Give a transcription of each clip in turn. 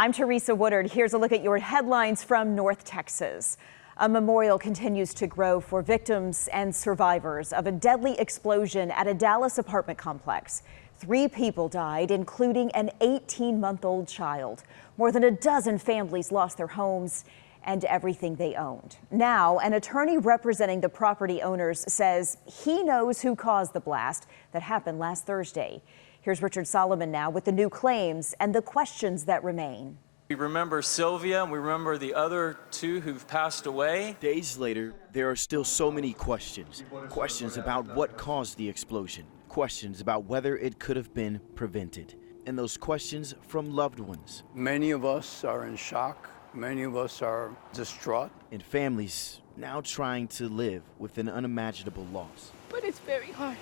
I'm Teresa Woodard. Here's a look at your headlines from North Texas. A memorial continues to grow for victims and survivors of a deadly explosion at a Dallas apartment complex. 3 people died, including an 18-month-old child. More than a dozen families lost their homes and everything they owned. Now, an attorney representing the property owners says he knows who caused the blast that happened last Thursday. Here's Richard Solomon now with the new claims and the questions that remain. We remember Sylvia and we remember the other 2 who've passed away. Days later, there are still so many questions. Questions about what caused the explosion. Questions about whether it could have been prevented. And those questions from loved ones. Many of us are in shock. Many of us are distraught. And families now trying to live with an unimaginable loss. But it's very hard.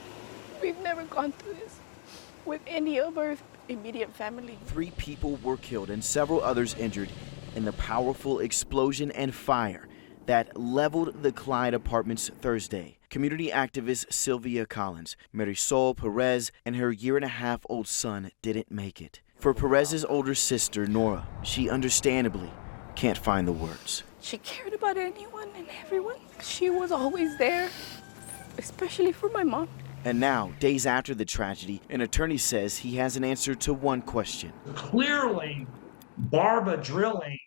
We've never gone through this with any of our immediate family. 3 people were killed and several others injured in the powerful explosion and fire that leveled the Clyde apartments Thursday. Community activist Sylvia Collins, Marisol Perez, and her 1.5-year-old son didn't make it. For Perez's older sister, Nora, she understandably can't find the words. She cared about anyone and everyone. She was always there, especially for my mom. And now, days after the tragedy, an attorney says he has an answer to one question. Clearly, Barbara Drilling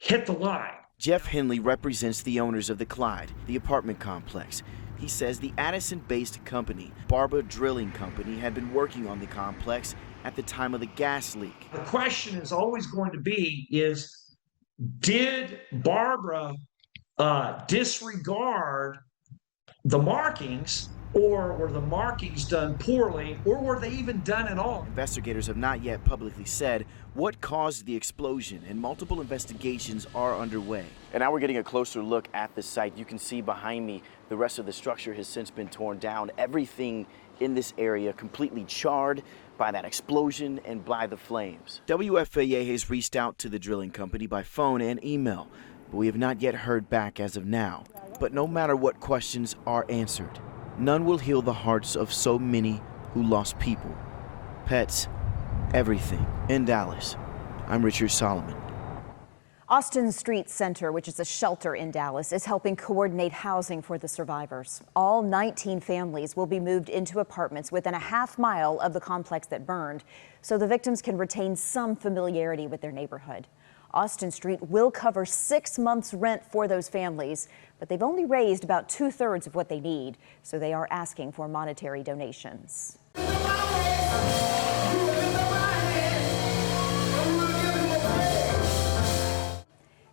hit the line. Jeff Henley represents the owners of the Clyde, the apartment complex. He says the Addison-based company, Barbara Drilling Company, had been working on the complex at the time of the gas leak. The question is always going to be did Barbara disregard the markings, or were the markings done poorly, or were they even done at all? Investigators have not yet publicly said what caused the explosion, and multiple investigations are underway. And now we're getting a closer look at the site. You can see behind me the rest of the structure has since been torn down. Everything in this area completely charred by that explosion and by the flames. WFAA has reached out to the drilling company by phone and email, but we have not yet heard back as of now. But no matter what questions are answered, none will heal the hearts of so many who lost people, pets, everything. In Dallas, I'm Richard Solomon. Austin Street Center, which is a shelter in Dallas, is helping coordinate housing for the survivors. All 19 families will be moved into apartments within a half-mile of the complex that burned, so the victims can retain some familiarity with their neighborhood. Austin Street will cover 6 months' rent for those families, but they've only raised about 2/3 of what they need, so they are asking for monetary donations.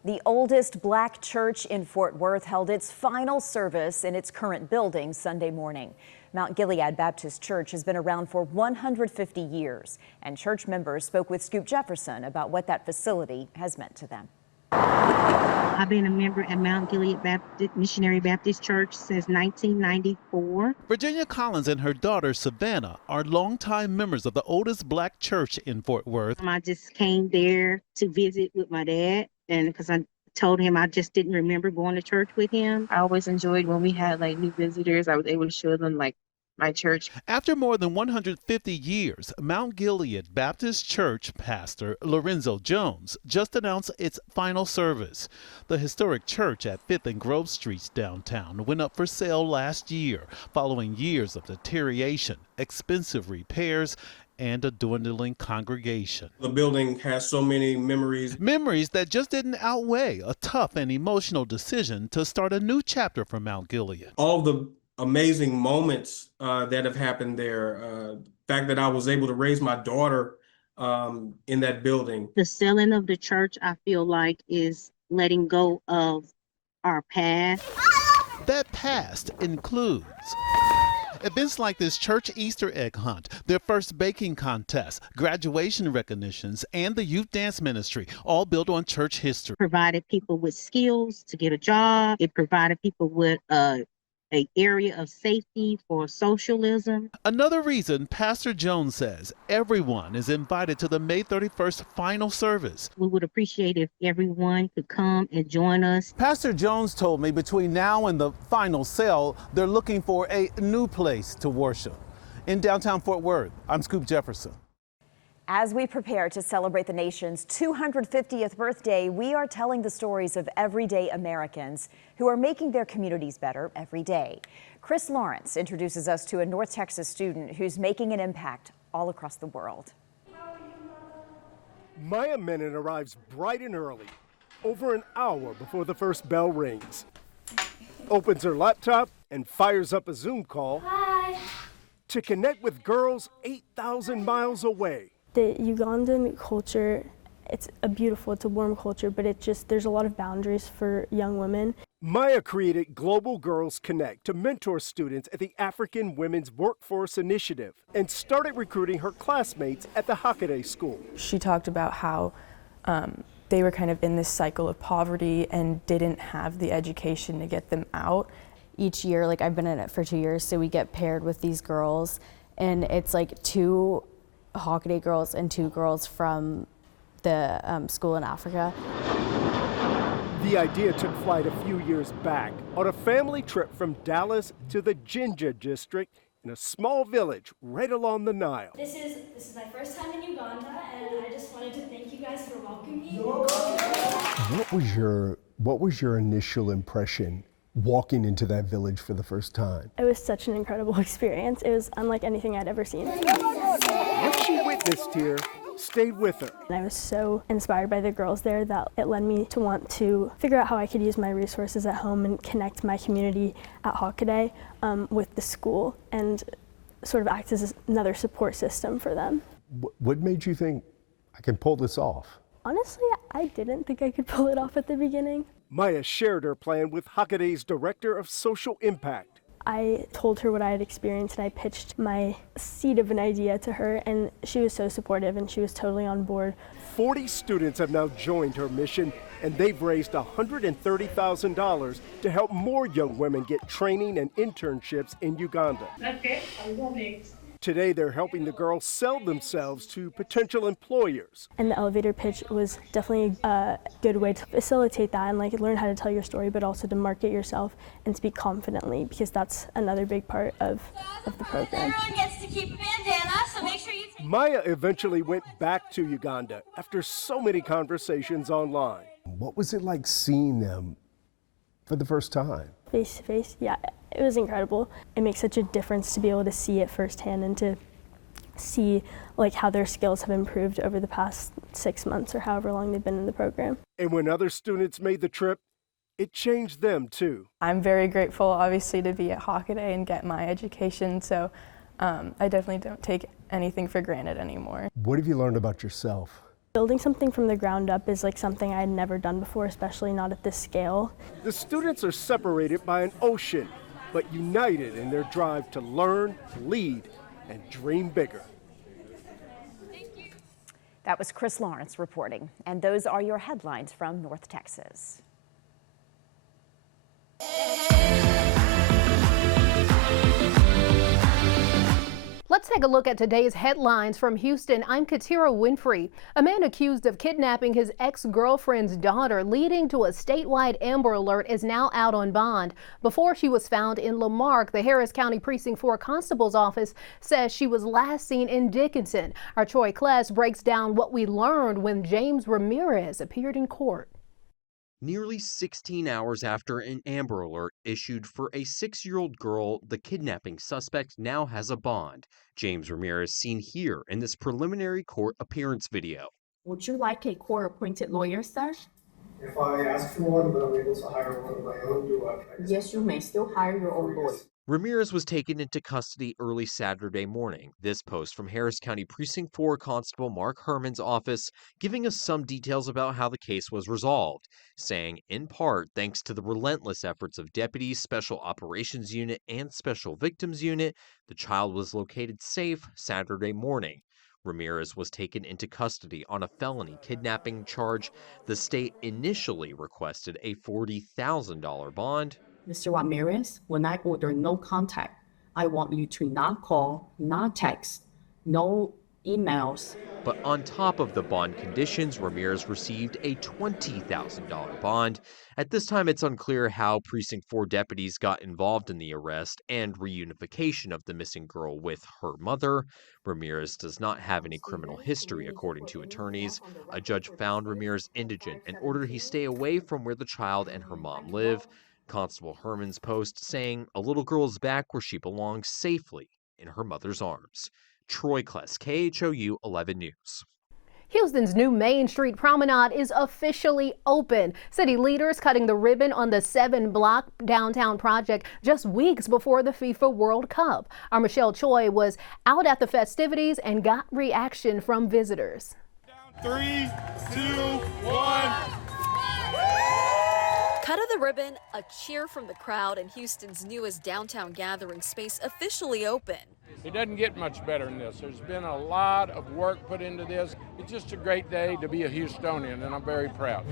The oldest black church in Fort Worth held its final service in its current building Sunday morning. Mount Gilead Baptist Church has been around for 150 years, and church members spoke with Scoop Jefferson about what that facility has meant to them. I've been a member at Mount Gilead Baptist Missionary Baptist Church since 1994. Virginia Collins and her daughter Savannah are longtime members of the oldest black church in Fort Worth. I just came there to visit with my dad, and because I told him I just didn't remember going to church with him. I always enjoyed when we had new visitors. I was able to show them my church. After more than 150 years, Mount Gilead Baptist Church pastor Lorenzo Jones just announced its final service. The historic church at 5th and Grove Streets downtown went up for sale last year, following years of deterioration, expensive repairs, and a dwindling congregation. The building has so many memories. Memories that just didn't outweigh a tough and emotional decision to start a new chapter for Mount Gilead. All the amazing moments that have happened there. The fact that I was able to raise my daughter in that building. The selling of the church, I feel like, is letting go of our past. That past includes events like this church Easter egg hunt, their first baking contest, graduation recognitions, and the youth dance ministry, all built on church history. Provided people with skills to get a job. It provided people with an area of safety for socialism. Another reason Pastor Jones says everyone is invited to the May 31st final service. We would appreciate if everyone could come and join us. Pastor Jones told me between now and the final sale, they're looking for a new place to worship. In downtown Fort Worth, I'm Scoop Jefferson. As we prepare to celebrate the nation's 250th birthday, we are telling the stories of everyday Americans who are making their communities better every day. Chris Lawrence introduces us to a North Texas student who's making an impact all across the world. Maya Menon arrives bright and early, over an hour before the first bell rings. Opens her laptop and fires up a Zoom call to connect with girls 8,000 miles away. The Ugandan culture, it's a warm culture, but there's a lot of boundaries for young women. Maya created Global Girls Connect to mentor students at the African Women's Workforce Initiative and started recruiting her classmates at the Hockaday School. She talked about how they were kind of in this cycle of poverty and didn't have the education to get them out. Each year, like I've been in it for 2 years, so we get paired with these girls, and it's like 2 Hockaday girls and 2 girls from the school in Africa. The idea took flight a few years back on a family trip from Dallas to the Jinja district in a small village right along the Nile. This is my first time in Uganda, and I just wanted to thank you guys for welcoming me. What was your initial impression walking into that village for the first time? It was such an incredible experience. It was unlike anything I'd ever seen. What she witnessed here stayed with her. And I was so inspired by the girls there that it led me to want to figure out how I could use my resources at home and connect my community at Hockaday with the school and sort of act as another support system for them. What made you think, I can pull this off? Honestly, I didn't think I could pull it off at the beginning. Maya shared her plan with Hockaday's Director of Social Impact. I told her what I had experienced, and I pitched my seed of an idea to her, and she was so supportive and she was totally on board. 40 students have now joined her mission, and they've raised $130,000 to help more young women get training and internships in Uganda. Today, they're helping the girls sell themselves to potential employers. And the elevator pitch was definitely a good way to facilitate that and learn how to tell your story, but also to market yourself and speak confidently, because that's another big part of the program. Everyone gets to keep a bandana, so make sure you take... Maya eventually went back to Uganda after so many conversations online. What was it like seeing them for the first time? Face to face, yeah, it was incredible. It makes such a difference to be able to see it firsthand and to see how their skills have improved over the past 6 months or however long they've been in the program. And when other students made the trip, it changed them too. I'm very grateful, obviously, to be at Hockaday and get my education, so I definitely don't take anything for granted anymore. What have you learned about yourself? Building something from the ground up is something I had never done before, especially not at this scale. The students are separated by an ocean, but united in their drive to learn, lead, and dream bigger. That was Chris Lawrence reporting. And those are your headlines from North Texas. Let's take a look at today's headlines from Houston. I'm Katira Winfrey. A man accused of kidnapping his ex-girlfriend's daughter, leading to a statewide Amber Alert, is now out on bond. Before she was found in Lamarck, the Harris County Precinct 4 Constable's office says she was last seen in Dickinson. Our Troy Kless breaks down what we learned when James Ramirez appeared in court. Nearly 16 hours after an Amber Alert issued for a 6-year-old girl, the kidnapping suspect now has a bond. James Ramirez seen here in this preliminary court appearance video. Would you like a court-appointed lawyer, sir? If I ask for one, but I'm able to hire one of my own, do I? Yes, you may still hire your own lawyer. Ramirez was taken into custody early Saturday morning. This post from Harris County Precinct 4 Constable Mark Herman's office giving us some details about how the case was resolved, saying, in part, thanks to the relentless efforts of deputies, Special Operations Unit, and Special Victims Unit, the child was located safe Saturday morning. Ramirez was taken into custody on a felony kidnapping charge. The state initially requested a $40,000 bond. Mr. Ramirez, when I order no contact, I want you to not call, not text, no emails. But on top of the bond conditions, Ramirez received a $20,000 bond. At this time, it's unclear how Precinct 4 deputies got involved in the arrest and reunification of the missing girl with her mother. Ramirez does not have any criminal history, according to attorneys. A judge found Ramirez indigent and ordered he stay away from where the child and her mom live. Constable Herman's post saying a little girl is back where she belongs safely in her mother's arms. Troy Kless, KHOU 11 News. Houston's new Main Street Promenade is officially open. City leaders cutting the ribbon on the 7-block downtown project just weeks before the FIFA World Cup. Our Michelle Choi was out at the festivities and got reaction from visitors. 3, 2, 1. Cut of the ribbon, a cheer from the crowd, and Houston's newest downtown gathering space officially open. It doesn't get much better than this. There's been a lot of work put into this. It's just a great day to be a Houstonian, and I'm very proud.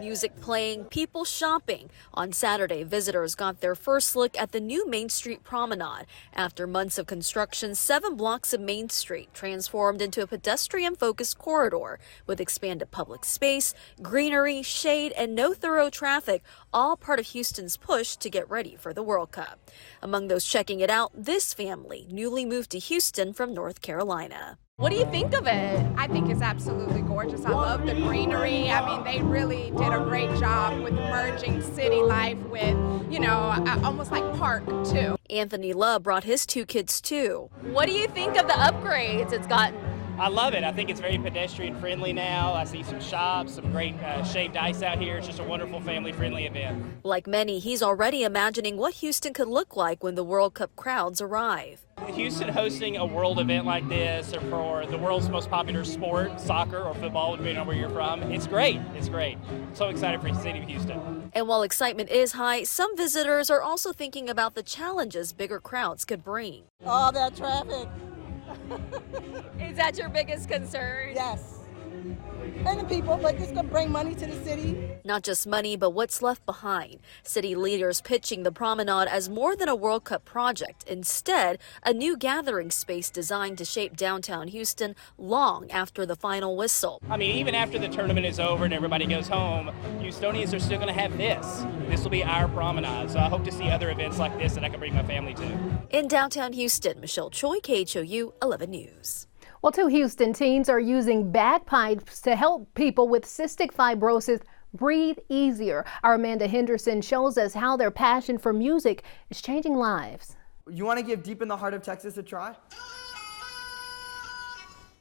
Music playing, people shopping. On Saturday, visitors got their first look at the new Main Street Promenade. After months of construction, 7 blocks of Main Street transformed into a pedestrian-focused corridor with expanded public space, greenery, shade, and no thorough traffic, all part of Houston's push to get ready for the World Cup. Among those checking it out, this family, newly moved to Houston from North Carolina. What do you think of it? I think it's absolutely gorgeous. I love the greenery. I mean, they really did a great job with merging city life with, almost like park too. Anthony Love brought his 2 kids too. What do you think of the upgrades it's gotten? I love it. I think it's very pedestrian friendly now. I see some shops, some great shaved ice out here. It's just a wonderful family friendly event. Like many, he's already imagining what Houston could look like when the World Cup crowds arrive. Houston hosting a world event like this, or for the world's most popular sport, soccer or football, depending on where you're from, it's great. It's great. So excited for the city of Houston. And while excitement is high, some visitors are also thinking about the challenges bigger crowds could bring. All that traffic. Is that your biggest concern? Yes. And the people, but it's going to bring money to the city. Not just money, but what's left behind. City leaders pitching the promenade as more than a World Cup project. Instead, a new gathering space designed to shape downtown Houston long after the final whistle. I mean, even after the tournament is over and everybody goes home, Houstonians are still going to have this. This will be our promenade. So I hope to see other events like this that I can bring my family to. In downtown Houston, Michelle Choi, KHOU 11 News. Well, 2 Houston teens are using bagpipes to help people with cystic fibrosis breathe easier. Our Amanda Henderson shows us how their passion for music is changing lives. You want to give Deep in the Heart of Texas a try?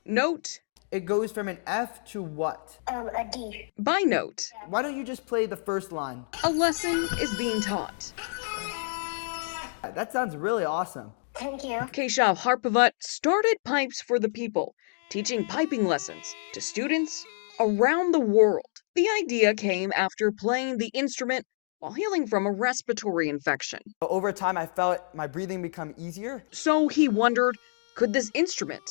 Note. It goes from an F to what? A D. By note. Why don't you just play the first line? A lesson is being taught. That sounds really awesome. Thank you. Keshav Harpavat started Pipes for the People, teaching piping lessons to students around the world. The idea came after playing the instrument while healing from a respiratory infection. Over time, I felt my breathing become easier. So he wondered, could this instrument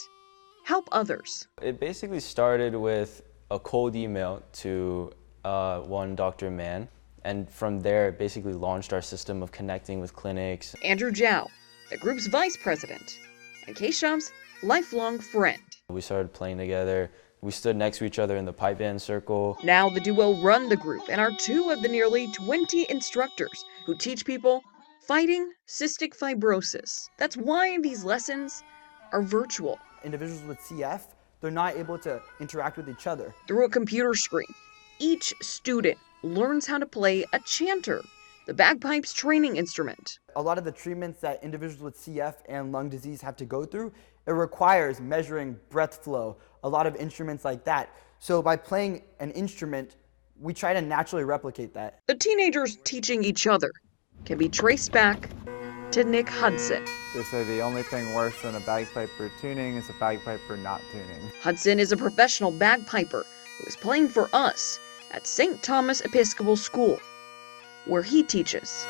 help others? It basically started with a cold email to one Dr. Mann, and from there it basically launched our system of connecting with clinics. Andrew Zhao, the group's vice president, and Keshav's lifelong friend. We started playing together. We stood next to each other in the pipe band circle. Now the duo run the group and are 2 of the nearly 20 instructors who teach people fighting cystic fibrosis. That's why these lessons are virtual. Individuals with CF, they're not able to interact with each other. Through a computer screen, each student learns how to play a chanter, the bagpipes training instrument. A lot of the treatments that individuals with CF and lung disease have to go through, it requires measuring breath flow, a lot of instruments like that. So by playing an instrument, we try to naturally replicate that. The teenagers teaching each other can be traced back to Nick Hudson. They say the only thing worse than a bagpiper tuning is a bagpiper not tuning. Hudson is a professional bagpiper who is playing for us at St. Thomas Episcopal School, where he teaches.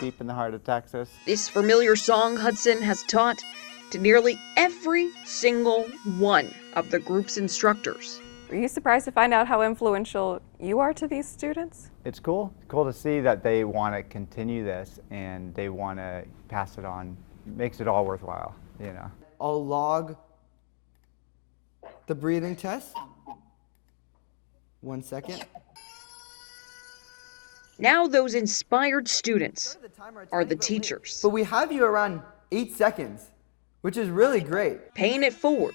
Deep in the Heart of Texas. This familiar song Hudson has taught to nearly every single one of the group's instructors. Were you surprised to find out how influential you are to these students? It's cool. It's cool to see that they want to continue this and they want to pass it on. Makes it all worthwhile, you know. I'll log the breathing test. 1 second. Now those inspired students are the teachers. But we have you around 8 seconds, which is really great. Paying it forward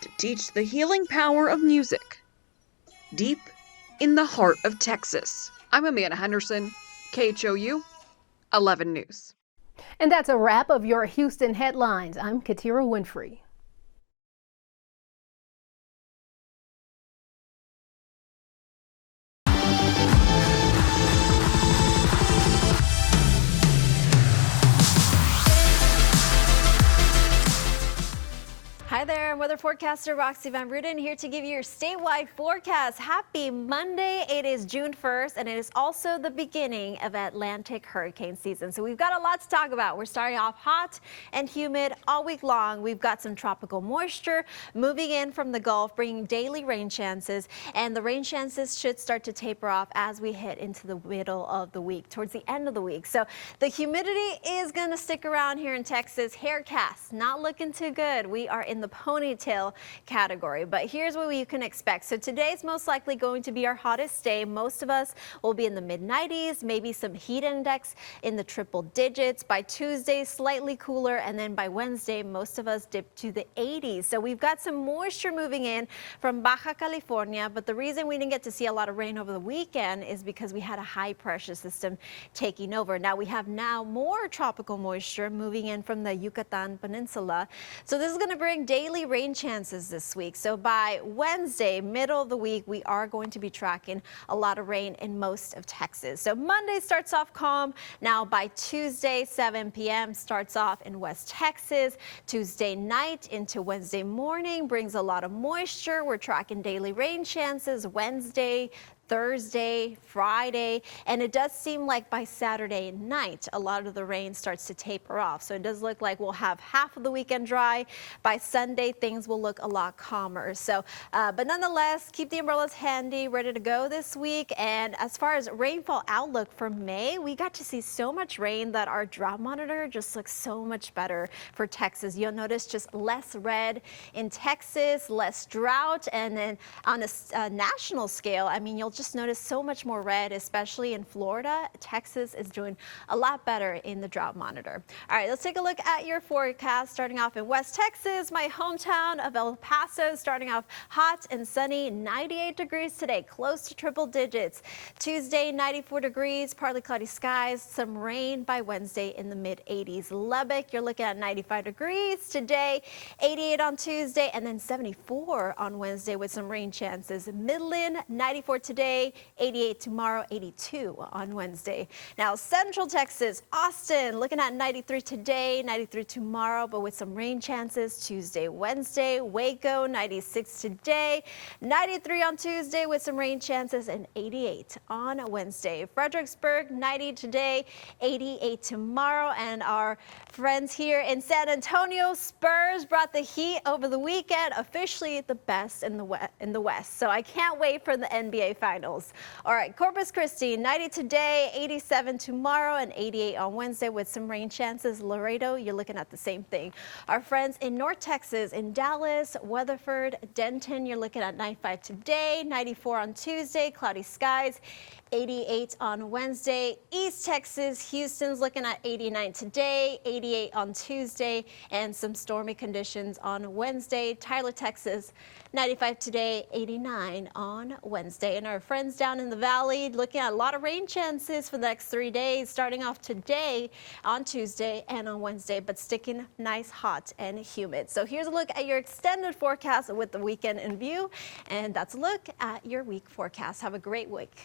to teach the healing power of music deep in the heart of Texas. I'm Amanda Henderson, KHOU 11 News. And that's a wrap of your Houston headlines. I'm Katira Winfrey. Hi there, weather forecaster Roxy Van Bruden here to give you your statewide forecast. Happy Monday. It is June 1st and it is also the beginning of Atlantic hurricane season. So we've got a lot to talk about. We're starting off hot and humid all week long. We've got some tropical moisture moving in from the Gulf, bringing daily rain chances, and the rain chances should start to taper off as we hit into the middle of the week, towards the end of the week. So the humidity is going to stick around here in Texas. Haircasts not looking too good. We are in the ponytail category, but here's what you can expect. So today's most likely going to be our hottest day. Most of us will be in the mid-90s, maybe some heat index in the triple digits. By Tuesday, slightly cooler, and then by Wednesday, most of us dip to the 80s. So we've got some moisture moving in from Baja California, but the reason we didn't get to see a lot of rain over the weekend is because we had a high pressure system taking over. Now we have more tropical moisture moving in from the Yucatan Peninsula. So this is going to bring daily rain chances this week. So by Wednesday, middle of the week, we are going to be tracking a lot of rain in most of Texas. So Monday starts off calm. Now by Tuesday, 7 p.m. starts off in West Texas. Tuesday night into Wednesday morning brings a lot of moisture. We're tracking daily rain chances Wednesday, Thursday, Friday, and it does seem like by Saturday night, a lot of the rain starts to taper off. So it does look like we'll have half of the weekend dry. By Sunday, things will look a lot calmer. So, but nonetheless, keep the umbrellas handy, ready to go this week. And as far as rainfall outlook for May, we got to see so much rain that our drought monitor just looks so much better for Texas. You'll notice just less red in Texas, less drought, and then on a national scale, I mean, you'll just notice so much more red, especially in Florida. Texas is doing a lot better in the drought monitor. All right, let's take a look at your forecast. Starting off in West Texas, my hometown of El Paso, starting off hot and sunny, 98 degrees today, close to triple digits. Tuesday, 94 degrees, partly cloudy skies, some rain by Wednesday in the mid 80s. Lubbock, you're looking at 95 degrees today, 88 on Tuesday, and then 74 on Wednesday with some rain chances. Midland, 94 today, 88 tomorrow, 82 on Wednesday. Now Central Texas, Austin, looking at 93 today, 93 tomorrow, but with some rain chances Tuesday, Wednesday. Waco, 96 today, 93 on Tuesday with some rain chances, and 88 on Wednesday. Fredericksburg, 90 today, 88 tomorrow. And our friends here in San Antonio, Spurs brought the heat over the weekend, officially the best in the West. So I can't wait for the NBA Finals. All right, Corpus Christi, 90 today, 87 tomorrow, and 88 on Wednesday with some rain chances. Laredo, you're looking at the same thing. Our friends in North Texas, in Dallas, Weatherford, Denton, you're looking at 95 today, 94 on Tuesday, cloudy skies, 88 on Wednesday. East Texas, Houston's looking at 89 today, 88 on Tuesday, and some stormy conditions on Wednesday. Tyler, Texas, 95 today, 89 on Wednesday. And our friends down in the valley looking at a lot of rain chances for the next 3 days, starting off today on Tuesday and on Wednesday, but sticking nice, hot, and humid. So here's a look at your extended forecast with the weekend in view, and that's a look at your week forecast. Have a great week.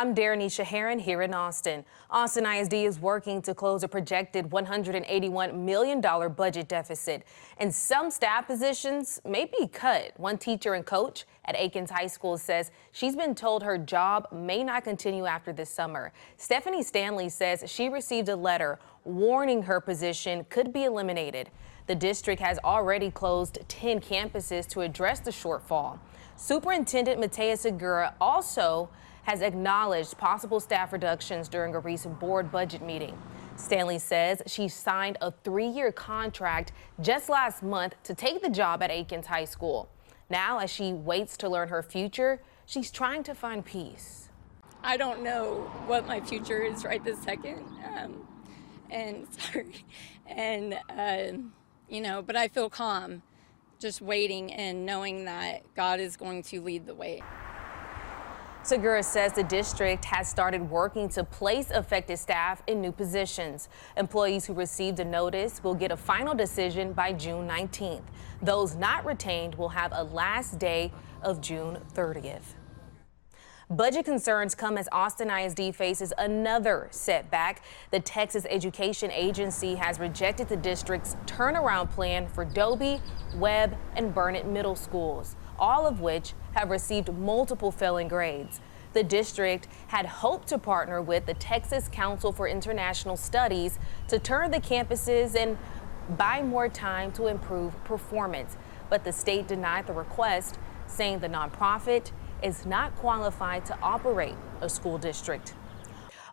I'm Darrenisha Heron here in Austin. Austin ISD is working to close a projected $181 million budget deficit, and some staff positions may be cut. One teacher and coach at Aikens High School says she's been told her job may not continue after this summer. Stephanie Stanley says she received a letter warning her position could be eliminated. The district has already closed 10 campuses to address the shortfall. Superintendent Matea Segura also has acknowledged possible staff reductions during a recent board budget meeting. Stanley says she signed a 3-year contract just last month to take the job at Aikens High School. Now, as she waits to learn her future, she's trying to find peace. I don't know what my future is right this second, but I feel calm just waiting and knowing that God is going to lead the way. Segura says the district has started working to place affected staff in new positions. Employees who received a notice will get a final decision by June 19th. Those not retained will have a last day of June 30th. Budget concerns come as Austin ISD faces another setback. The Texas Education Agency has rejected the district's turnaround plan for Dobie, Webb, and Burnett middle schools, all of which have received multiple failing grades. The district had hoped to partner with the Texas Council for International Studies to turn the campuses and buy more time to improve performance. But the state denied the request, saying the nonprofit is not qualified to operate a school district.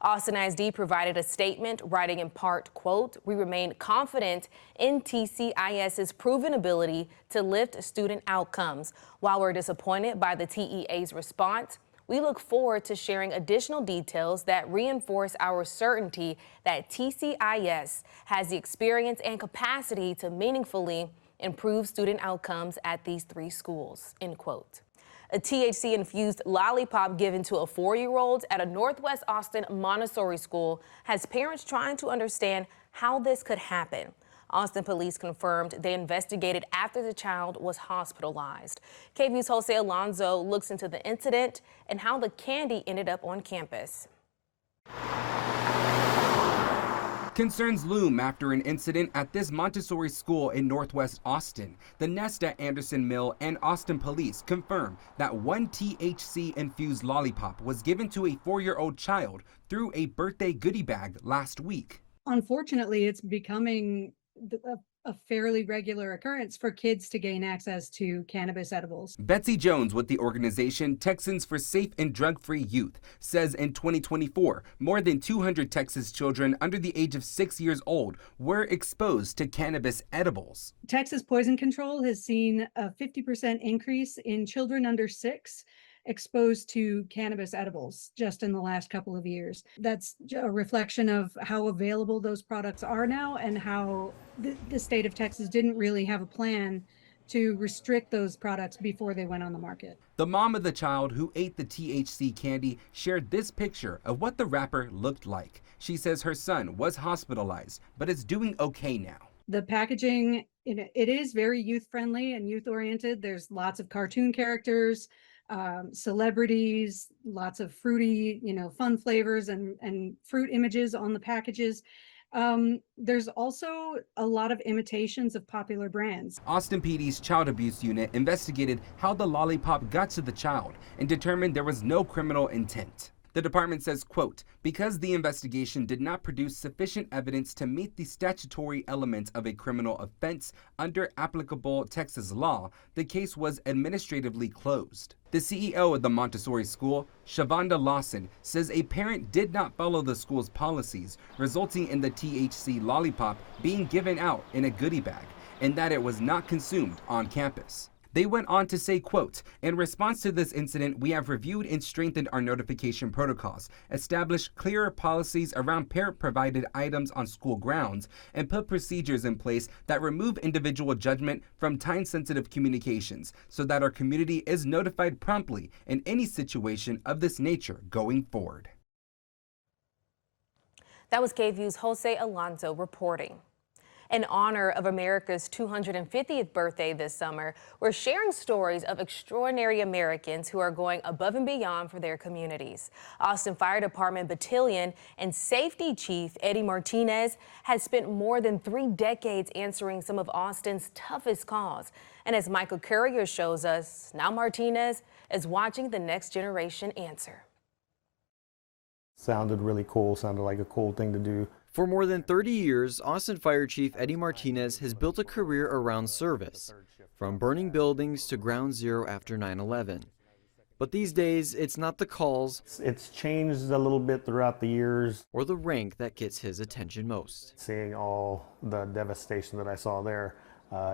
Austin ISD provided a statement writing in part, quote, "We remain confident in TCIS's proven ability to lift student outcomes. While we're disappointed by the TEA's response, we look forward to sharing additional details that reinforce our certainty that TCIS has the experience and capacity to meaningfully improve student outcomes at these 3 schools," end quote. A THC-infused lollipop given to a 4-year-old at a Northwest Austin Montessori school has parents trying to understand how this could happen. Austin police confirmed they investigated after the child was hospitalized. KVU's Jose Alonso looks into the incident and how the candy ended up on campus. Concerns loom after an incident at this Montessori school in Northwest Austin. The Nest at Anderson Mill and Austin police confirm that one THC-infused lollipop was given to a 4-year-old child through a birthday goodie bag last week. Unfortunately, it's becoming a fairly regular occurrence for kids to gain access to cannabis edibles. Betsy Jones with the organization Texans for Safe and Drug-Free Youth says in 2024, more than 200 Texas children under the age of 6 years old were exposed to cannabis edibles. Texas Poison Control has seen a 50% increase in children under 6 exposed to cannabis edibles just in the last couple of years. That's a reflection of how available those products are now and how the state of Texas didn't really have a plan to restrict those products before they went on the market. The mom of the child who ate the THC candy shared this picture of what the wrapper looked like. She says her son was hospitalized, but is doing okay now. The packaging, it is very youth-friendly and youth-oriented. There's lots of cartoon characters, celebrities, lots of fruity, fun flavors and fruit images on the packages. There's also a lot of imitations of popular brands. Austin PD's Child Abuse Unit investigated how the lollipop got to the child and determined there was no criminal intent. The department says, quote, "Because the investigation did not produce sufficient evidence to meet the statutory elements of a criminal offense under applicable Texas law, the case was administratively closed." The CEO of the Montessori school, Shavonda Lawson, says a parent did not follow the school's policies, resulting in the THC lollipop being given out in a goodie bag, and that it was not consumed on campus. They went on to say, quote, "In response to this incident, we have reviewed and strengthened our notification protocols, established clearer policies around parent-provided items on school grounds, and put procedures in place that remove individual judgment from time-sensitive communications so that our community is notified promptly in any situation of this nature going forward." That was KVU's Jose Alonso reporting. In honor of America's 250th birthday this summer, we're sharing stories of extraordinary Americans who are going above and beyond for their communities. Austin Fire Department Battalion and Safety Chief Eddie Martinez has spent more than 3 decades answering some of Austin's toughest calls. And as Michael Courier shows us, now Martinez is watching the next generation answer. Sounded really cool, sounded like a cool thing to do. For more than 30 years, Austin Fire Chief Eddie Martinez has built a career around service, from burning buildings to ground zero after 9/11. But these days, it's not the calls It's changed a little bit throughout the years. or the rank that gets his attention most. Seeing all the devastation that I saw there,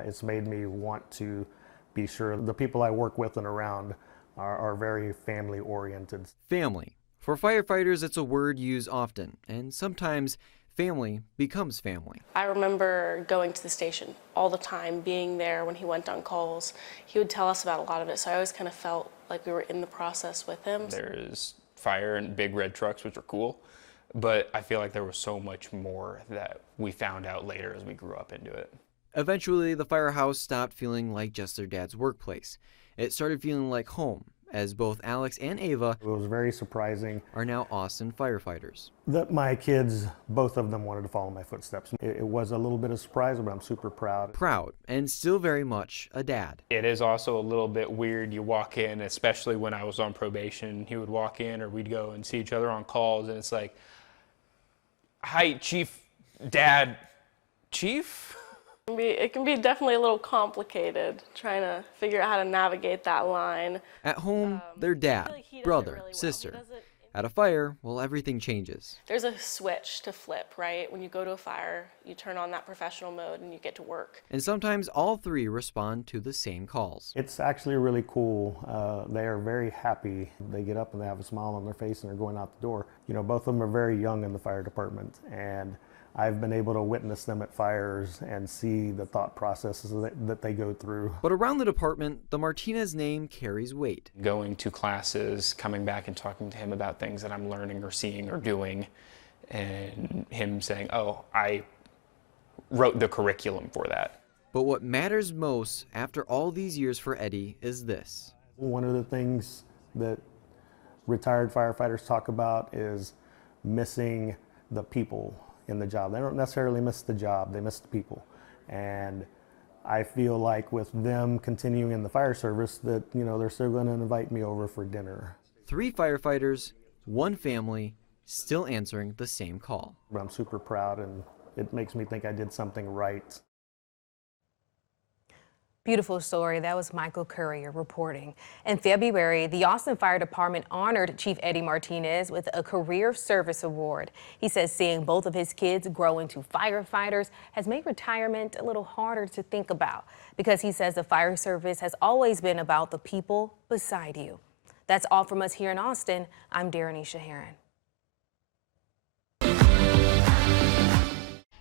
it's made me want to be sure the people I work with and around are very family oriented. Family. For firefighters, it's a word used often, and sometimes family becomes family. I remember going to the station all the time, being there when he went on calls. He would tell us about a lot of it, so I always kind of felt like we were in the process with him. There's fire and big red trucks, which are cool, but I feel like there was so much more that we found out later as we grew up into it. Eventually, the firehouse stopped feeling like just their dad's workplace. It started feeling like home, as both Alex and Ava It was very surprising are now Austin firefighters. that my kids, both of them wanted to follow my footsteps. It was a little bit of surprise, but I'm super proud. Proud, and still very much a dad. It is also a little bit weird. You walk in, especially when I was on probation, he would walk in or we'd go and see each other on calls, and it's like, hi, Chief, Dad, Chief? It can be definitely a little complicated trying to figure out how to navigate that line. At home, they're dad, brother, sister. At a fire, well, everything changes. There's a switch to flip, right? When you go to a fire, you turn on that professional mode and you get to work. And sometimes all three respond to the same calls. It's actually really cool. They are very happy. They get up and they have a smile on their face and they're going out the door. You know, both of them are very young in the fire department, and I've been able to witness them at fires and see the thought processes that they go through. But around the department, the Martinez name carries weight. Going to classes, coming back and talking to him about things that I'm learning or seeing or doing, and him saying, oh, I wrote the curriculum for that. But what matters most after all these years for Eddie is this. One of the things that retired firefighters talk about is missing the people in the job. They don't necessarily miss the job, they miss the people. And I feel like with them continuing in the fire service that, you know, they're still going to invite me over for dinner. 3 firefighters, 1 family, still answering the same call. I'm super proud, and it makes me think I did something right. Beautiful story. That was Michael Courier reporting. In February, the Austin Fire Department honored Chief Eddie Martinez with a Career Service Award. He says seeing both of his kids grow into firefighters has made retirement a little harder to think about, because he says the fire service has always been about the people beside you. That's all from us here in Austin. I'm Darrenisha Heron.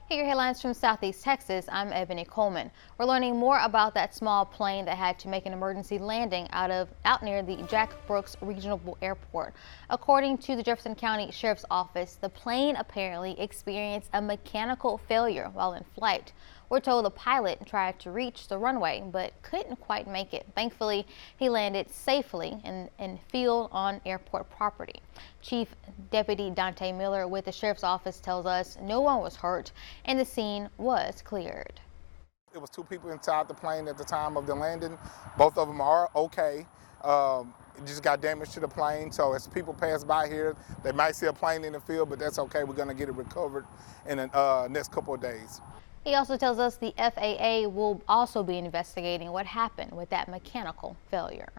Here are your headlines from Southeast Texas. I'm Ebony Coleman. We're learning more about that small plane that had to make an emergency landing out near the Jack Brooks Regional Airport. According to the Jefferson County Sheriff's Office, the plane apparently experienced a mechanical failure while in flight. We're told the pilot tried to reach the runway but couldn't quite make it. Thankfully, he landed safely in field on airport property. Chief Deputy Dante Miller with the Sheriff's Office tells us no one was hurt and the scene was cleared. It was 2 people inside the plane at the time of the landing. Both of them are okay. It just got damage to the plane, so as people pass by here, they might see a plane in the field, but that's okay. We're going to get it recovered in the next couple of days. He also tells us the FAA will also be investigating what happened with that mechanical failure.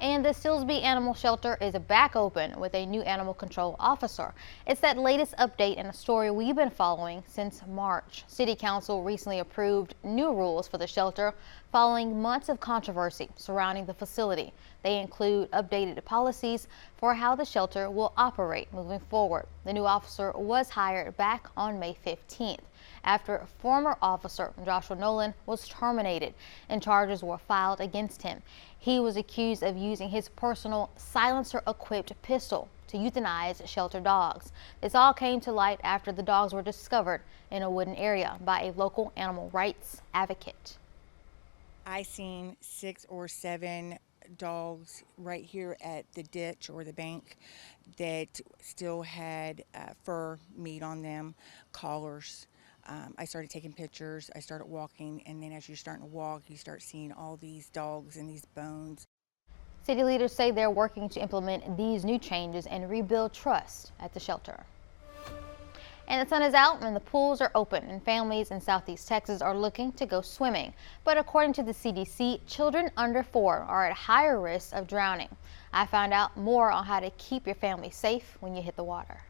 And the Silsbee Animal Shelter is back open with a new animal control officer. It's that latest update in a story we've been following since March. City Council recently approved new rules for the shelter following months of controversy surrounding the facility. They include updated policies for how the shelter will operate moving forward. The new officer was hired back on May 15th. after former officer Joshua Nolan was terminated and charges were filed against him. He was accused of using his personal silencer-equipped pistol to euthanize shelter dogs. This all came to light after the dogs were discovered in a wooded area by a local animal rights advocate. I seen 6 or 7 dogs right here at the ditch or the bank that still had fur meat on them, collars. I started taking pictures, I started walking, and then as you're starting to walk, you start seeing all these dogs and these bones. City leaders say they're working to implement these new changes and rebuild trust at the shelter. And the sun is out and the pools are open, and families in Southeast Texas are looking to go swimming. But according to the CDC, children under 4 are at higher risk of drowning. I found out more on how to keep your family safe when you hit the water.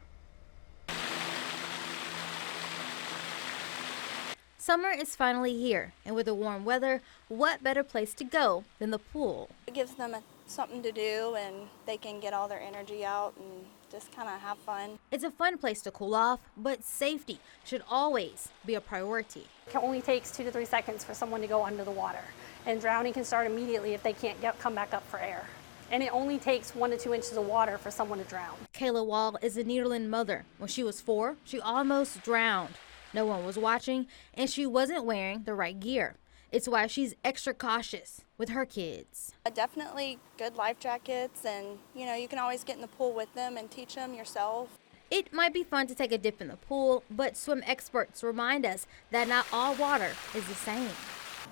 Summer is finally here, and with the warm weather, what better place to go than the pool? It gives them something to do, and they can get all their energy out and just kind of have fun. It's a fun place to cool off, but safety should always be a priority. It only takes 2 to 3 seconds for someone to go under the water, and drowning can start immediately if they can't come back up for air. And it only takes 1 to 2 inches of water for someone to drown. Kayla Wall is a Nederland mother. When she was 4, she almost drowned. No one was watching, and she wasn't wearing the right gear. It's why she's extra cautious with her kids. Definitely good life jackets, and you can always get in the pool with them and teach them yourself. It might be fun to take a dip in the pool, but swim experts remind us that not all water is the same.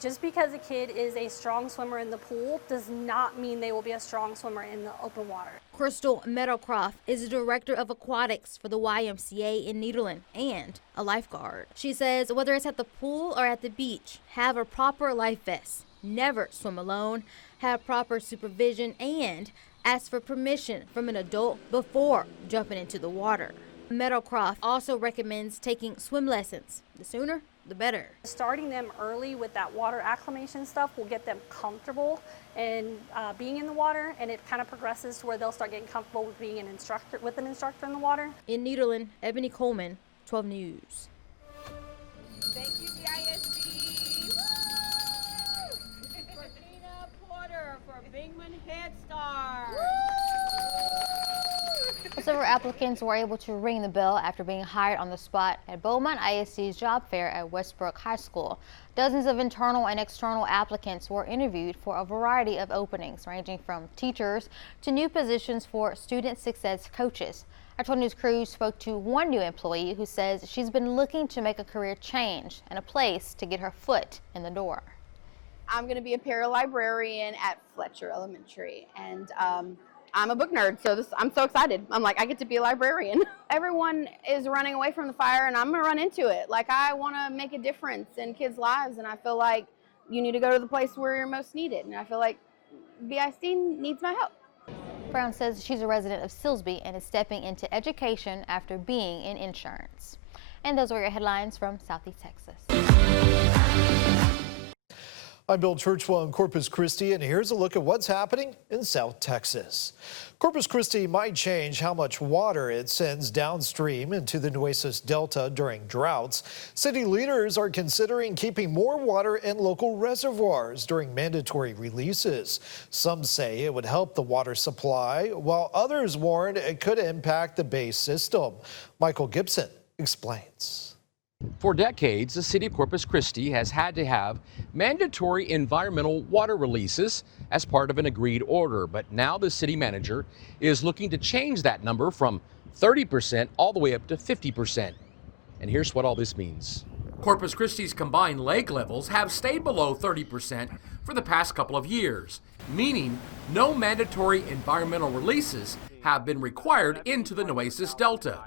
Just because a kid is a strong swimmer in the pool does not mean they will be a strong swimmer in the open water. Crystal Meadowcroft is the director of aquatics for the YMCA in Nederland and a lifeguard. She says whether it's at the pool or at the beach, have a proper life vest, never swim alone, have proper supervision, and ask for permission from an adult before jumping into the water. Meadowcroft also recommends taking swim lessons. The sooner, the better. Starting them early with that water acclimation stuff will get them comfortable and being in the water, and it kind of progresses to where they'll start getting comfortable with being an instructor in the water. In Nederland, Ebony Coleman, 12 News. Thank you, BISD. For Tina Porter for Bingman Head Start. Several applicants were able to ring the bell after being hired on the spot at Beaumont ISD's job fair at Westbrook High School. Dozens of internal and external applicants were interviewed for a variety of openings, ranging from teachers to new positions for student success coaches. Our 12 News crew spoke to one new employee who says she's been looking to make a career change and a place to get her foot in the door. I'm going to be a paralibrarian at Fletcher Elementary, and I'm a book nerd, so I'm so excited. I'm like, I get to be a librarian. Everyone is running away from the fire, and I'm gonna run into it. Like, I wanna make a difference in kids' lives, and I feel like you need to go to the place where you're most needed, and I feel like BIC needs my help. Brown says she's a resident of Silsbee and is stepping into education after being in insurance. And those were your headlines from Southeast Texas. I'm Bill Churchwell in Corpus Christi, and here's a look at what's happening in South Texas. Corpus Christi might change how much water it sends downstream into the Nueces Delta during droughts. City leaders are considering keeping more water in local reservoirs during mandatory releases. Some say it would help the water supply, while others warn it could impact the base system. Michael Gibson explains. For decades, the city of Corpus Christi has had to have mandatory environmental water releases as part of an agreed order. But now the city manager is looking to change that number from 30% all the way up to 50%. And here's what all this means. Corpus Christi's combined lake levels have stayed below 30% for the past couple of years, meaning no mandatory environmental releases have been required into the Nueces Delta.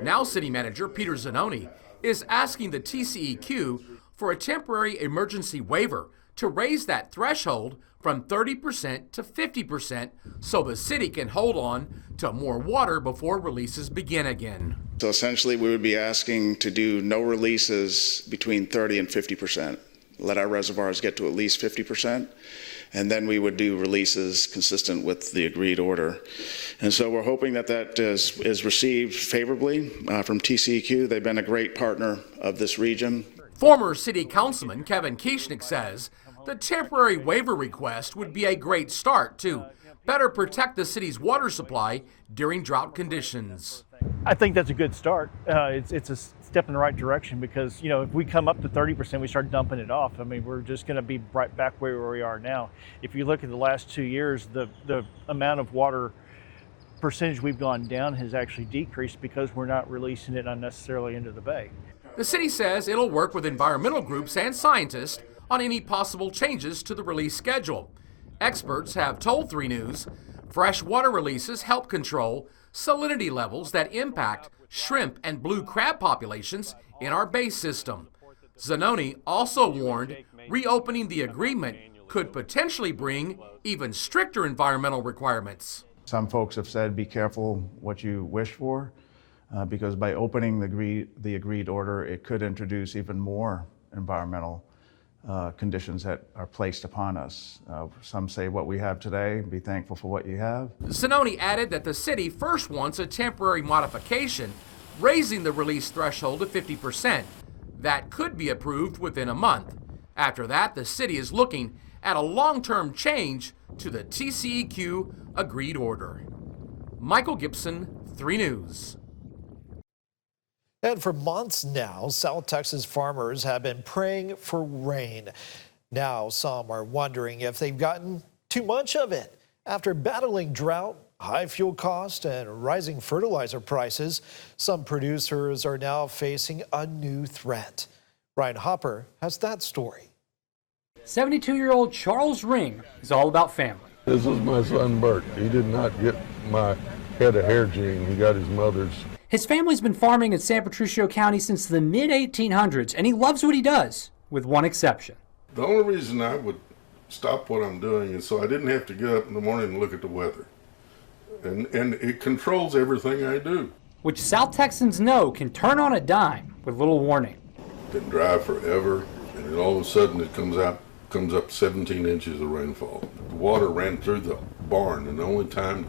Now city manager Peter Zanoni is asking the TCEQ for a temporary emergency waiver to raise that threshold from 30% to 50% so the city can hold on to more water before releases begin again. So essentially we would be asking to do no releases between 30 and 50%. Let our reservoirs get to at least 50%. and then we would do releases consistent with the agreed order. And so we're hoping that that is received favorably from TCEQ. They've been a great partner of this region. Former City Councilman Kevin Kieschnick says the temporary waiver request would be a great start to better protect the city's water supply during drought conditions. I think that's a good start. It's a step in the right direction because, you know, if we come up to 30%, we start dumping it off. I mean, we're just going to be right back where we are now. If you look at the last 2 years, the amount of water percentage we've gone down has actually decreased because we're not releasing it unnecessarily into the bay. The city says it'll work with environmental groups and scientists on any possible changes to the release schedule. Experts have told 3 News fresh water releases help control salinity levels that impact shrimp and blue crab populations in our bay system. Zanoni also warned reopening the agreement could potentially bring even stricter environmental requirements. Some folks have said be careful what you wish for because by opening the agreed order, it could introduce even more environmental conditions that are placed upon us. Some say what we have today, be thankful for what you have. Zanoni added that the city first wants a temporary modification, raising the release threshold to 50%. That could be approved within a month. After that, the city is looking at a long-term change to the TCEQ agreed order. Michael Gibson, 3 News. And for months now, South Texas farmers have been praying for rain. Now some are wondering if they've gotten too much of it. After battling drought, high fuel costs, and rising fertilizer prices, some producers are now facing a new threat. Ryan Hopper has that story. 72-year-old Charles Ring is all about family. This is my son Bert. He did not get my head of hair gene. He got his mother's. His family's been farming in San Patricio County since the mid-1800s, and he loves what he does, with one exception. The only reason I would stop what I'm doing is so I didn't have to get up in the morning and look at the weather. And it controls everything I do. Which South Texans know can turn on a dime with little warning. Been dry forever, and then all of a sudden it comes up 17 inches of rainfall. The water ran through the barn, and the only time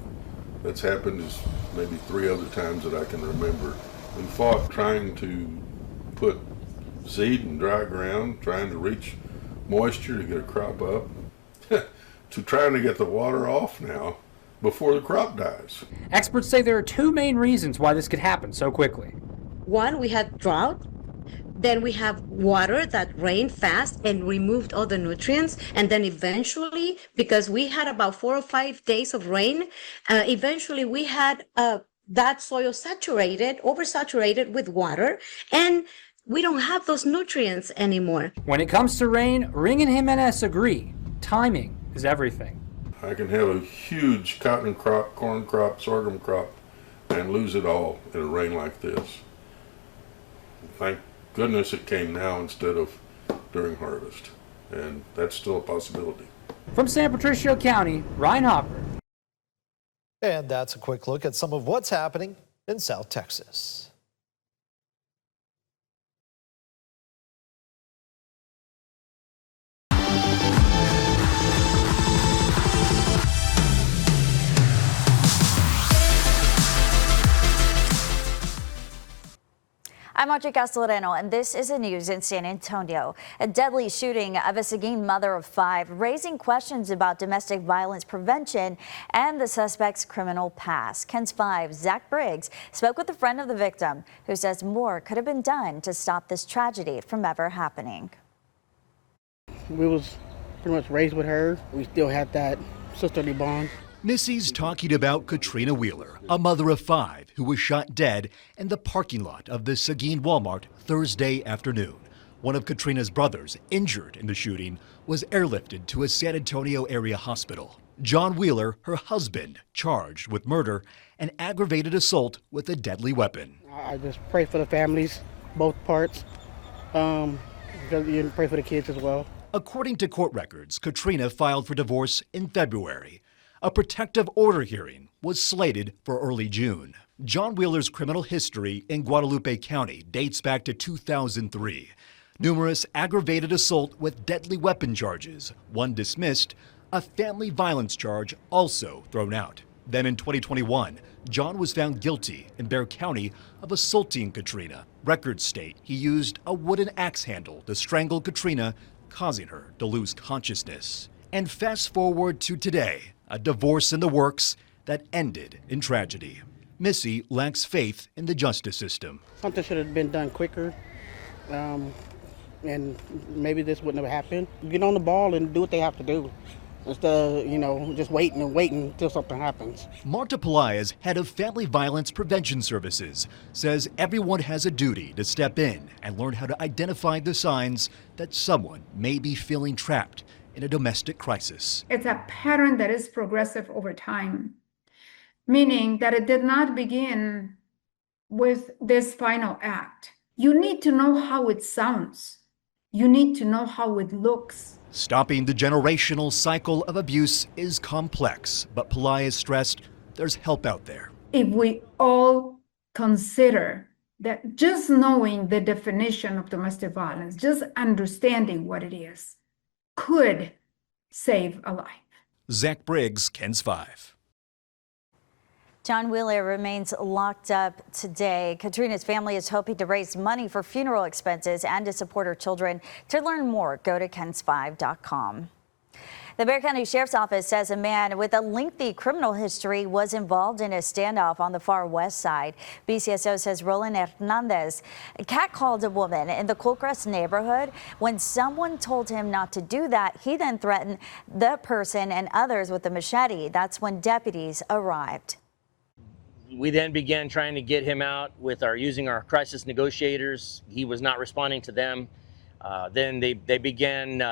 that's happened is maybe 3 other times that I can remember. We fought trying to put seed in dry ground, trying to reach moisture to get a crop up, to trying to get the water off now before the crop dies. Experts say there are 2 main reasons why this could happen so quickly. One, we had drought. Then we have water that rained fast and removed all the nutrients. And then eventually, because we had about 4 or 5 days of rain, eventually we had that soil saturated, oversaturated with water, and we don't have those nutrients anymore. When it comes to rain, Ring and Jimenez agree. Timing is everything. I can have a huge cotton crop, corn crop, sorghum crop, and lose it all in a rain like this. Thank goodness it came now instead of during harvest, and that's still a possibility. From San Patricio County, Ryan Hopper. And that's a quick look at some of what's happening in South Texas. I'm Audrey Castellano, and this is the news in San Antonio. A deadly shooting of a Seguin mother of 5, raising questions about domestic violence prevention and the suspect's criminal past. KENS 5's Zach Briggs spoke with a friend of the victim, who says more could have been done to stop this tragedy from ever happening. We was pretty much raised with her. We still had that sisterly bond. Missy's talking about Katrina Wheeler, a mother of 5 who was shot dead in the parking lot of the Seguin Walmart Thursday afternoon. One of Katrina's brothers, injured in the shooting, was airlifted to a San Antonio area hospital. John Wheeler, her husband, charged with murder and aggravated assault with a deadly weapon. I just pray for the families, both parts, and pray for the kids as well. According to court records, Katrina filed for divorce in February. A protective order hearing was slated for early June. John Wheeler's criminal history in Guadalupe County dates back to 2003. Numerous aggravated assault with deadly weapon charges, one dismissed, A family violence charge also thrown out. Then in 2021, John was found guilty in Bexar County of assaulting Katrina. Records state he used a wooden axe handle to strangle Katrina, causing her to lose consciousness. And fast forward to today, a divorce in the works that ended in tragedy. Missy lacks faith in the justice system. Something should have been done quicker, and maybe this wouldn't have happened. Get on the ball and do what they have to do, instead of, just waiting until something happens. Marta Pelaez, head of Family Violence Prevention Services, says everyone has a duty to step in and learn how to identify the signs that someone may be feeling trapped in a domestic crisis. It's a pattern that is progressive over time, meaning that it did not begin with this final act. You need to know how it sounds. You need to know how it looks. Stopping the generational cycle of abuse is complex, but Pelaez stressed there's help out there. If we all consider that just knowing the definition of domestic violence, just understanding what it is, could save a life. Zach Briggs, KENS 5. John Wheeler remains locked up today. Katrina's family is hoping to raise money for funeral expenses and to support her children. To learn more, go to KENS5.com. The Bexar County Sheriff's Office says a man with a lengthy criminal history was involved in a standoff on the far west side. BCSO says Roland Hernandez catcalled a woman in the Colcrest neighborhood. When someone told him not to do that, he then threatened the person and others with a machete. That's when deputies arrived. We then began trying to get him out using our crisis negotiators. He was not responding to them. Then they began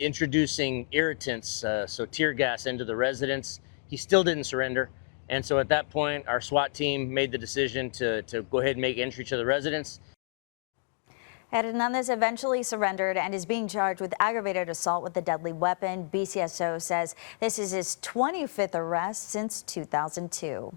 introducing irritants, so tear gas into the residence. He still didn't surrender. And so at that point, our SWAT team made the decision to go ahead and make entry to the residence. Hernandez eventually surrendered and is being charged with aggravated assault with a deadly weapon. BCSO says this is his 25th arrest since 2002.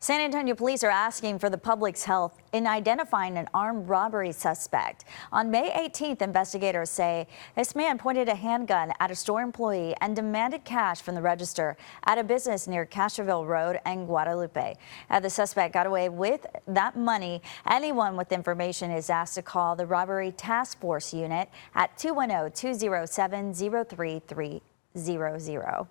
San Antonio police are asking for the public's help in identifying an armed robbery suspect. On May 18th, investigators say this man pointed a handgun at a store employee and demanded cash from the register at a business near Castroville Road and Guadalupe. The suspect got away with that money. Anyone with information is asked to call the Robbery Task Force Unit at 210-207-0300.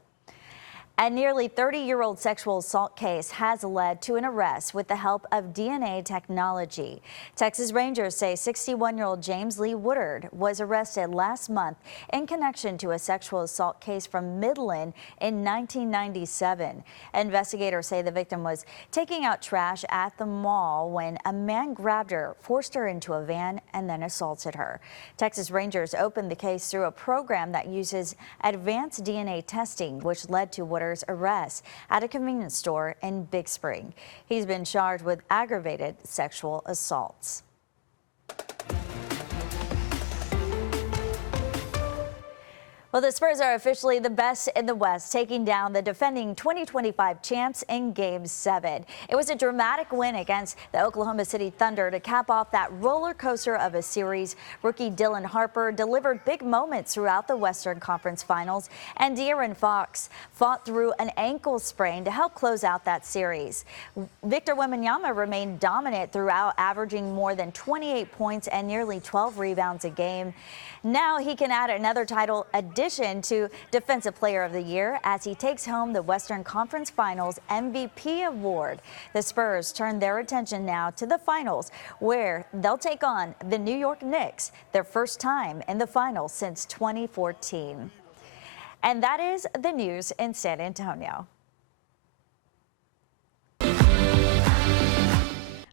A nearly 30-year-old sexual assault case has led to an arrest with the help of DNA technology. Texas Rangers say 61-year-old James Lee Woodard was arrested last month in connection to a sexual assault case from Midland in 1997. Investigators say the victim was taking out trash at the mall when a man grabbed her, forced her into a van, and then assaulted her. Texas Rangers opened the case through a program that uses advanced DNA testing, which led to Woodard's arrest at a convenience store in Big Spring. He's been charged with aggravated sexual assaults. Well, the Spurs are officially the best in the West, taking down the defending 2025 champs in Game 7. It was a dramatic win against the Oklahoma City Thunder to cap off that roller coaster of a series. Rookie Dylan Harper delivered big moments throughout the Western Conference Finals, and De'Aaron Fox fought through an ankle sprain to help close out that series. Victor Wembanyama remained dominant throughout, averaging more than 28 points and nearly 12 rebounds a game. Now he can add another title addition to Defensive Player of the Year as he takes home the Western Conference Finals MVP award. The Spurs turn their attention now to the finals, where they'll take on the New York Knicks, their first time in the finals since 2014. And that is the news in San Antonio.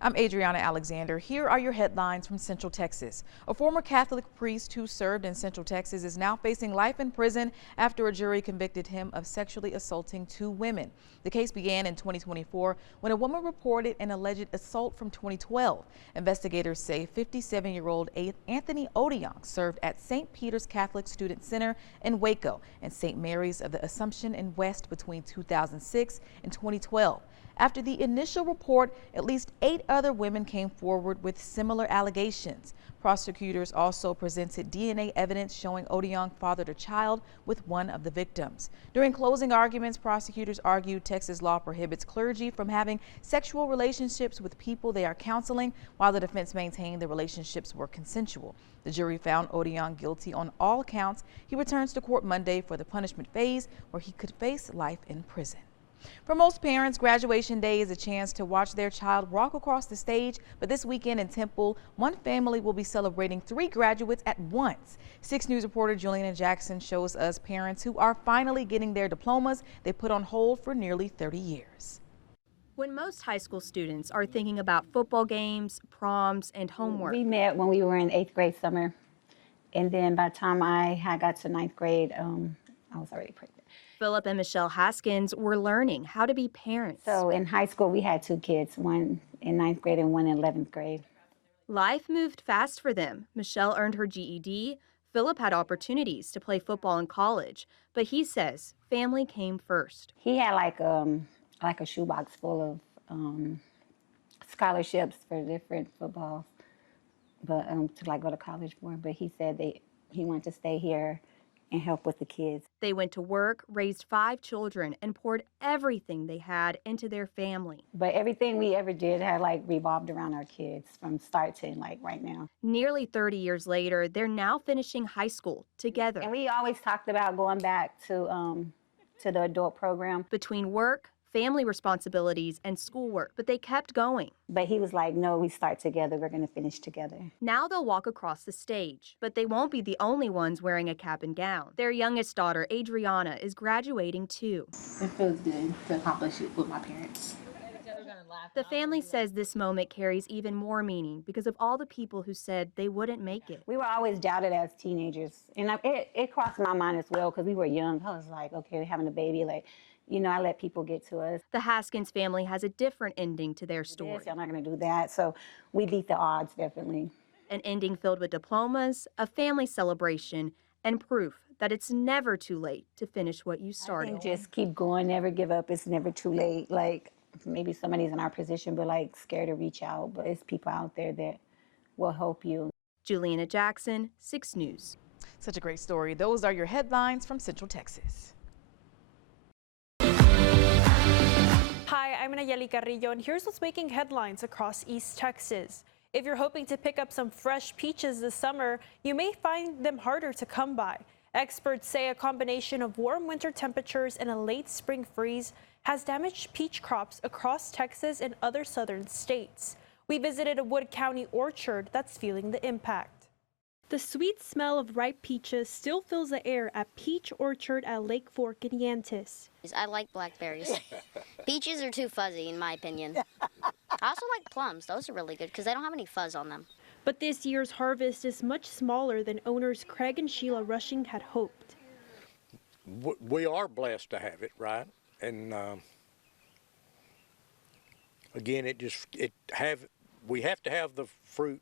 I'm Adriana Alexander. Here are your headlines from Central Texas. A former Catholic priest who served in Central Texas is now facing life in prison after a jury convicted him of sexually assaulting 2 women. The case began in 2024 when a woman reported an alleged assault from 2012. Investigators say 57-year-old Anthony Odion served at St. Peter's Catholic Student Center in Waco and St. Mary's of the Assumption in West between 2006 and 2012. After the initial report, at least 8 other women came forward with similar allegations. Prosecutors also presented DNA evidence showing Odion fathered a child with one of the victims. During closing arguments, prosecutors argued Texas law prohibits clergy from having sexual relationships with people they are counseling, while the defense maintained the relationships were consensual. The jury found Odion guilty on all counts. He returns to court Monday for the punishment phase, where he could face life in prison. For most parents, graduation day is a chance to watch their child walk across the stage, but this weekend in Temple, one family will be celebrating 3 graduates at once. 6 News reporter Juliana Jackson shows us parents who are finally getting their diplomas they put on hold for nearly 30 years. When most high school students are thinking about football games, proms, and homework. We met when we were in 8th grade summer, and then by the time I got to 9th grade, I was already pregnant. Philip and Michelle Haskins were learning how to be parents. So in high school, we had 2 kids, one in 9th grade and one in 11th grade. Life moved fast for them. Michelle earned her GED. Philip had opportunities to play football in college, but he says family came first. He had like a shoebox full of scholarships for different footballs, but to like go to college for. But he said he wanted to stay here and help with the kids. They went to work, raised 5 children, and poured everything they had into their family. But everything we ever did had like revolved around our kids from start to like right now. Nearly 30 years later, they're now finishing high school together. And we always talked about going back to the adult program. Between work, family responsibilities, and schoolwork, but they kept going. But he was like, no, we start together, we're gonna finish together. Now they'll walk across the stage, but they won't be the only ones wearing a cap and gown. Their youngest daughter, Adriana, is graduating too. It feels good to accomplish it with my parents. The family says this moment carries even more meaning because of all the people who said they wouldn't make it. We were always doubted as teenagers, and it crossed my mind as well because we were young. I was like, okay, we're having a baby, like, you know, I let people get to us. The Haskins family has a different ending to their story. Yes, I'm not going to do that. So we beat the odds, definitely. An ending filled with diplomas, a family celebration, and proof that it's never too late to finish what you started. I think just keep going, never give up. It's never too late. Like, maybe somebody's in our position, but like scared to reach out. But it's people out there that will help you. Juliana Jackson, 6 News. Such a great story. Those are your headlines from Central Texas. Hi, I'm Nayeli Carrillo, and here's what's making headlines across East Texas. If you're hoping to pick up some fresh peaches this summer, you may find them harder to come by. Experts say a combination of warm winter temperatures and a late spring freeze has damaged peach crops across Texas and other southern states. We visited a Wood County orchard that's feeling the impact. The sweet smell of ripe peaches still fills the air at Peach Orchard at Lake Fork in Yantis. I like blackberries. Peaches are too fuzzy, in my opinion. I also like plums. Those are really good because they don't have any fuzz on them. But this year's harvest is much smaller than owners Craig and Sheila Rushing had hoped. We are blessed to have it, right? And again, we have to have the fruit,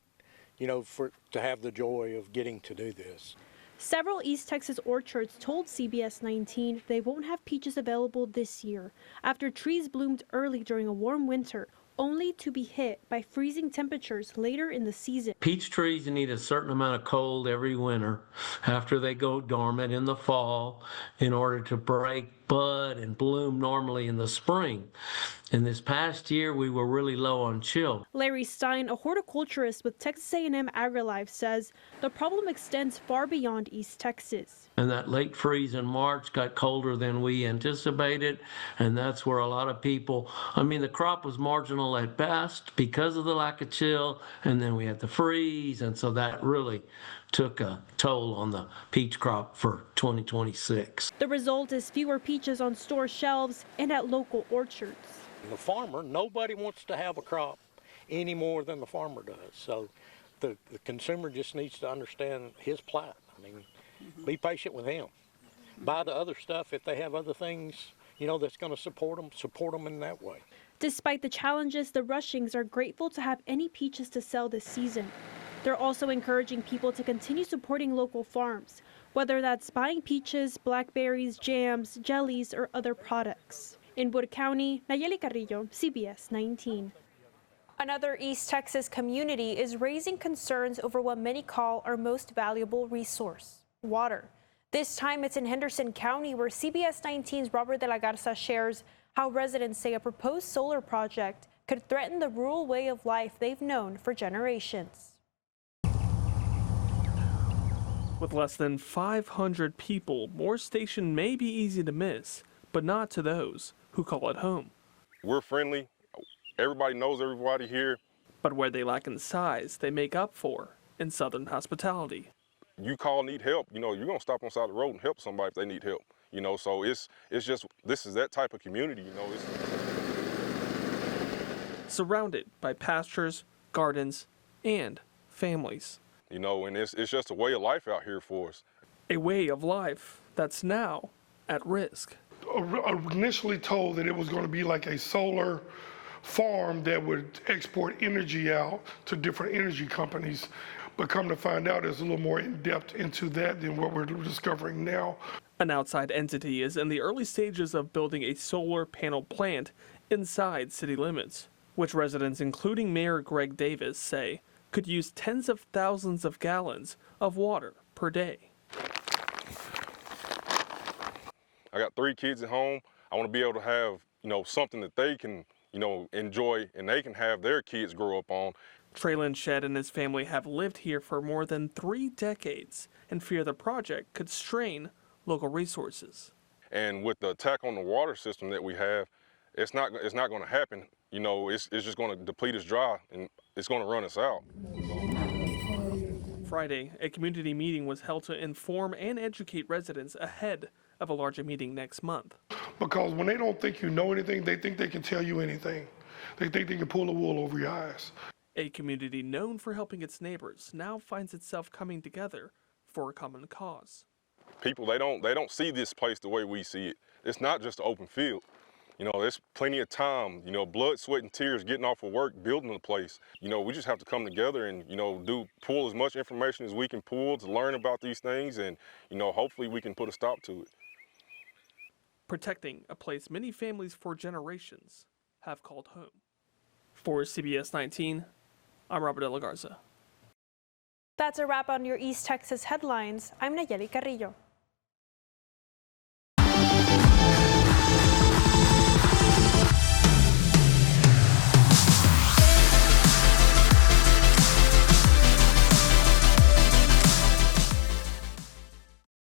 you know, to have the joy of getting to do this. Several East Texas orchards told CBS 19 they won't have peaches available this year after trees bloomed early during a warm winter, only to be hit by freezing temperatures later in the season. Peach trees need a certain amount of cold every winter after they go dormant in the fall in order to break bud and bloom normally in the spring. And this past year, we were really low on chill. Larry Stein, a horticulturist with Texas A&M AgriLife, says the problem extends far beyond East Texas. And that late freeze in March got colder than we anticipated, and that's where a lot of people, the crop was marginal at best because of the lack of chill, and then we had the freeze, and so that really took a toll on the peach crop for 2026. The result is fewer peaches on store shelves and at local orchards. The farmer, nobody wants to have a crop any more than the farmer does. So the consumer just needs to understand his plight. Be patient with him. Buy the other stuff if they have other things, that's going to support them in that way. Despite the challenges, the Rushings are grateful to have any peaches to sell this season. They're also encouraging people to continue supporting local farms, whether that's buying peaches, blackberries, jams, jellies, or other products. In Wood County, Nayeli Carrillo, CBS 19. Another East Texas community is raising concerns over what many call our most valuable resource, water. This time it's in Henderson County, where CBS 19's Robert de la Garza shares how residents say a proposed solar project could threaten the rural way of life they've known for generations. With less than 500 people, Moore Station may be easy to miss, but not to those who call it home. We're friendly. Everybody knows everybody here. But where they lack in size, they make up for in Southern hospitality. You call, need help, you're going to stop on the side of the road and help somebody if they need help. So it's just, this is that type of community, Surrounded by pastures, gardens, and families. And it's just a way of life out here for us. A way of life that's now at risk. Initially told that it was going to be like a solar farm that would export energy out to different energy companies, but come to find out there's a little more in depth into that than what we're discovering now. An outside entity is in the early stages of building a solar panel plant inside city limits, which residents, including Mayor Greg Davis, say could use tens of thousands of gallons of water per day. I got 3 kids at home. I want to be able to have, something that they can, enjoy and they can have their kids grow up on. Traylon Shedd and his family have lived here for more than 3 decades and fear the project could strain local resources. And with the attack on the water system that we have, it's not going to happen. It's just going to deplete us dry and it's going to run us out. Friday, a community meeting was held to inform and educate residents ahead of a larger meeting next month. Because when they don't think you know anything, they think they can tell you anything. They think they can pull the wool over your eyes. A community known for helping its neighbors now finds itself coming together for a common cause. People, they don't see this place the way we see it. It's not just an open field. There's plenty of time, blood, sweat, and tears getting off of work, building the place. We just have to come together and, pull as much information as we can pull to learn about these things and, hopefully we can put a stop to it. Protecting a place many families for generations have called home. For CBS 19, I'm Robert de la Garza. That's a wrap on your East Texas headlines. I'm Nayeli Carrillo.